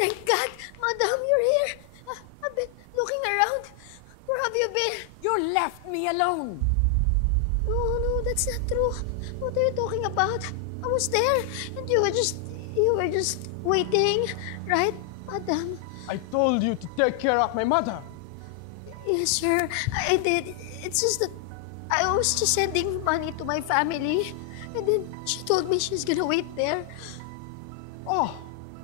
Thank God! Madam, you're here! I've been looking around. Where have you been? You left me alone! No, that's not true. What are you talking about? I was there, and you were just waiting, right, Madam? I told you to take care of my mother. Yes, sir. I did. It's just that I was just sending money to my family. And then she told me she's gonna wait there. Oh,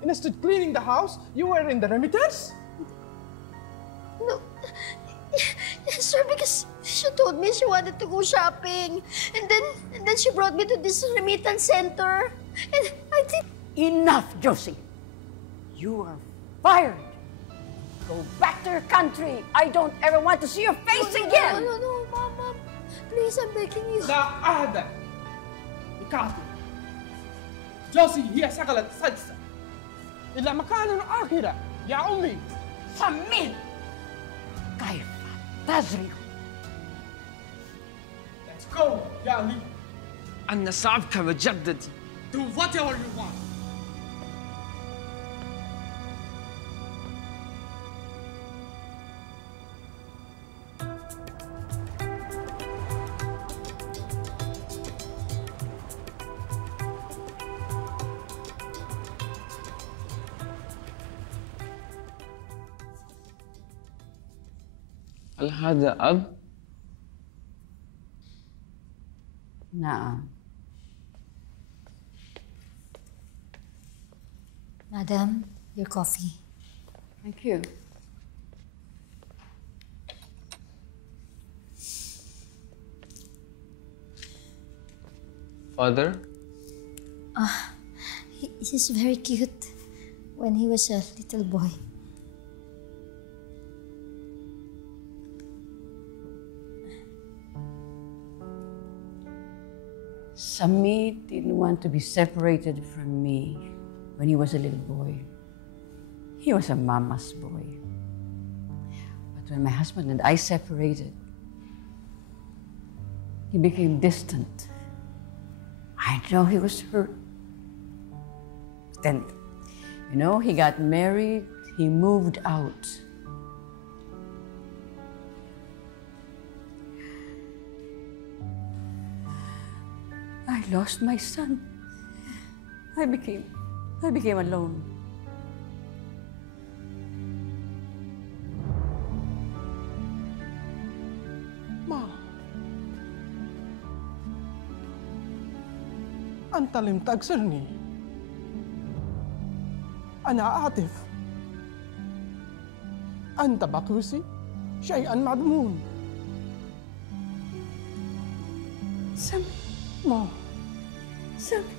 instead of cleaning the house, you were in the remittance? No. Yes, sir, because she told me she wanted to go shopping. And then she brought me to this remittance center. And I think... Enough, Josie! You are fired! Go back to your country! I don't ever want to see your face again! No, Mom. Please, I'm begging you. لا أحد بكعبي. جوزي هي شغلة سادسة. إلا مكان آخر يا أمي. سمين! كيف تزرع؟ Let's go يا علي. أنا صعبك بجدد. Do whatever you want. هل هذا أب؟ نعم. Madam, your coffee. Thank you. Father? He's very cute when he was a little boy. Samit didn't want to be separated from me when he was a little boy. He was a mama's boy. But when my husband and I separated, he became distant. I know he was hurt. But then, he got married, he moved out. I lost my son. I became alone. Ma. أنت لم تكسرني. أنا عاطف. أنت بقوسي شيئا مضمون. Samit. Ma. Samit.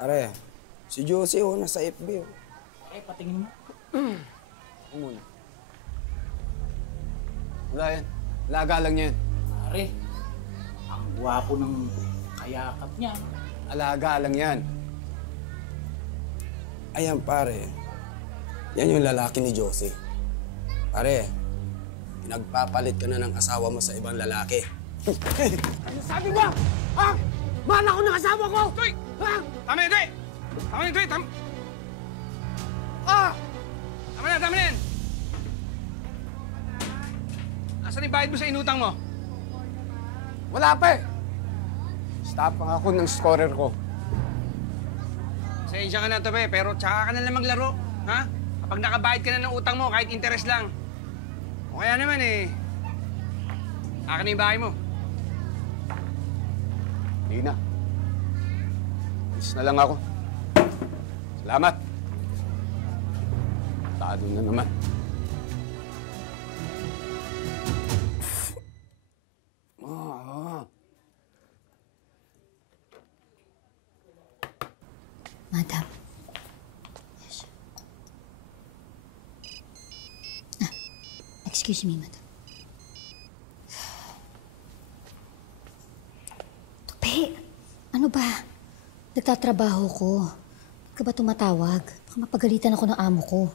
Are, si Josie nasa FB. Patingin mo. Ako muna. Wala yan. Laga lang yan. Pare, ang gwapo ng kayakap niya. Alaga lang yan. Ayan, pare. Yan yung lalaki ni Josie. Pare, pinagpapalit ka na ng asawa mo sa ibang lalaki. Ano sabi mo? Ha? Mahal ako ng asawa ko! Toy! Ha? Tama na, Toy! Tama na, Toy! Ah! Tama na yan! Nasaan yung bayad mo sa inutang mo? Wala pa eh. Stop ako ng scorer ko. Pasensya ka na, Tope, pero tsaka ka na lang maglaro. Ha? Kapag nakabayad ka na ng utang mo, kahit interest lang. O kaya naman akin na yung bahay mo. Hindi na. Alis na lang ako. Salamat. Tado na naman. Madam. Yes. Excuse me, madam. Tupi, ano ba? Nagtatrabaho ko. Ba't ka ba tumatawag? Baka mapagalitan ako ng amo ko.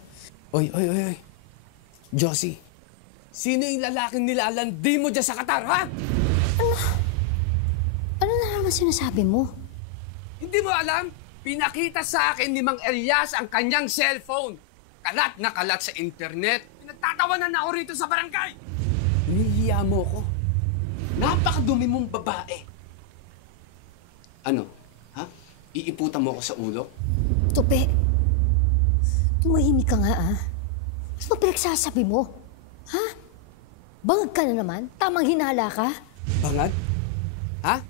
Oy. Josie, Sino yung lalaking nilalandi mo dyan sa Qatar, ha? Ano na naman sinasabi mo? Hindi mo alam? Pinakita sa akin ni Mang Elias ang kanyang cellphone. Kalat na kalat sa internet. Pinagtatawanan na ako rito sa barangay. Hinihiya mo ko. Napakadumi mong babae. Ano? Ha? Iiputan mo ako sa ulo? Tupe, tumahimik ka nga ah. Ano ba pinagsasabi mo? Ha? Bangag ka na naman? Tamang hinala ka? Bangag? Ha?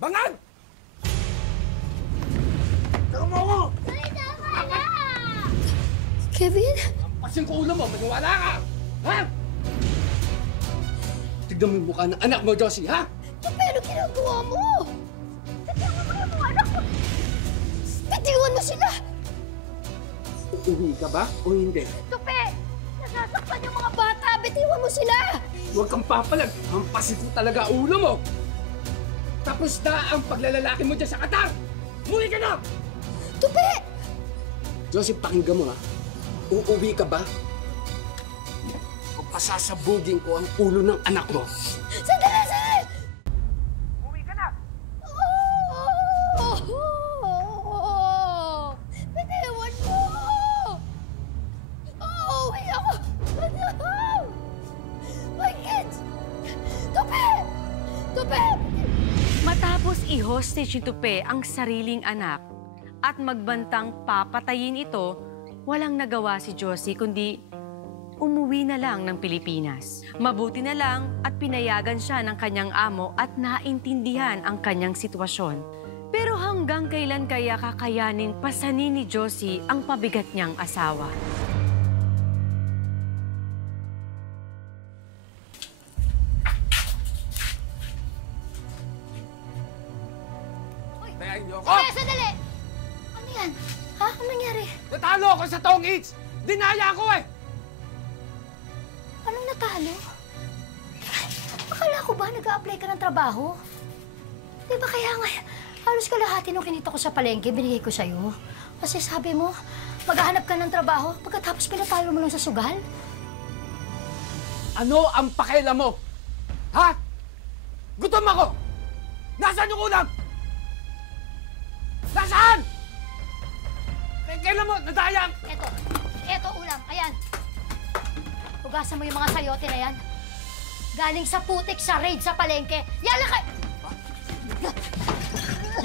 Bangag! Tara mo ako! Kevin? Pasin ko ulo mo, maniwala ka! Ha? Tignan mo yung mukha ng anak mo, Josie, ha? Tupe, ano ginagawa mo? Bitiwan mo yung mga anak mo! Bitiwan mo sila! Uuwi ka ba o hindi? Tupe! Nasasaktan yung mga bata! Bitiwan mo sila! Huwag kang papalag. Hampasin ko talaga ulo mo. Tapos na ang paglalalaki mo dyan sa Qatar. Muli ka na! Tupe! Joseph, pakinggan mo ha. Uuwi ka ba? O pasasabugin ko ang ulo ng anak mo. Sandali! Sandali! Uuwi ka na! Bitiwan mo! Uuwi ako! No! My kids! Tupe! Tupe! Matapos i-hostage ni Tupe ang sariling anak at magbantang papatayin ito, walang nagawa si Josie kundi umuwi na lang ng Pilipinas. Mabuti na lang at pinayagan siya ng kanyang amo at naintindihan ang kanyang sitwasyon. Pero hanggang kailan kaya kakayaning pasanin ni Josie ang pabigat niyang asawa? Tayain niyo ako! Tupe, sandali! Ano yan? Ha? Ano nangyari? Natalo ako sa Tong Eats! Dinaya ako eh! Anong natalo? Akala ko ba nag-a-apply ka ng trabaho? Di ba kaya nga, halos kalahati nung kinita ko sa palengke, binigay ko sa'yo. Kasi sabi mo, maghahanap ka ng trabaho pagkatapos pinatalo mo lang sa sugal? Ano ang pakialam mo? Ha? Gutom ako! Nasaan yung ulam? Nasaan? Kailan mo nadayang? Eto ulam, ayan. Hugasan mo yung mga sayote na yan. Galing sa putik sa raid sa palengke. Yan lang kay...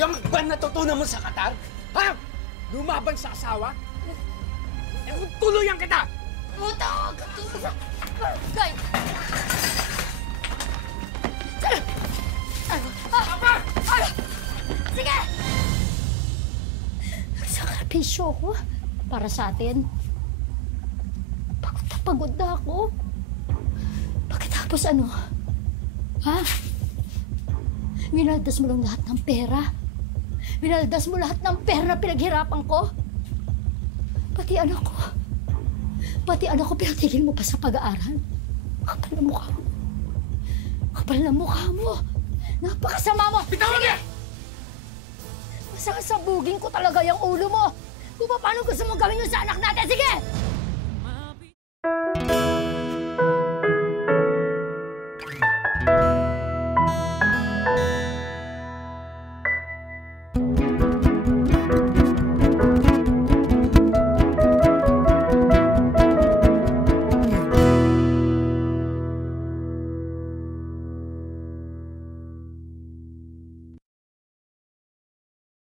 Yung ba natutunan mo sa Qatar? Ha? Lumaban sa asawa? Eh, tuluyan kita! Utang! Gay! Sige! Nagsakripisyo ko para sa atin. Pagod na ako. Pagkatapos ano? Ha? Winaldas mo lang lahat ng pera. Winaldas mo lahat ng pera na pinaghirapan ko. Pati anak ko. Pati anak ko pinatigil mo pa sa pag-aaral. Kapal na mukha mo. Kapal na mukha mo. Napakasama mo. Bitawan niya! Masasabugin ko talaga yung ulo mo. Kung paano gusto mo gawin yun sa anak natin. Sige!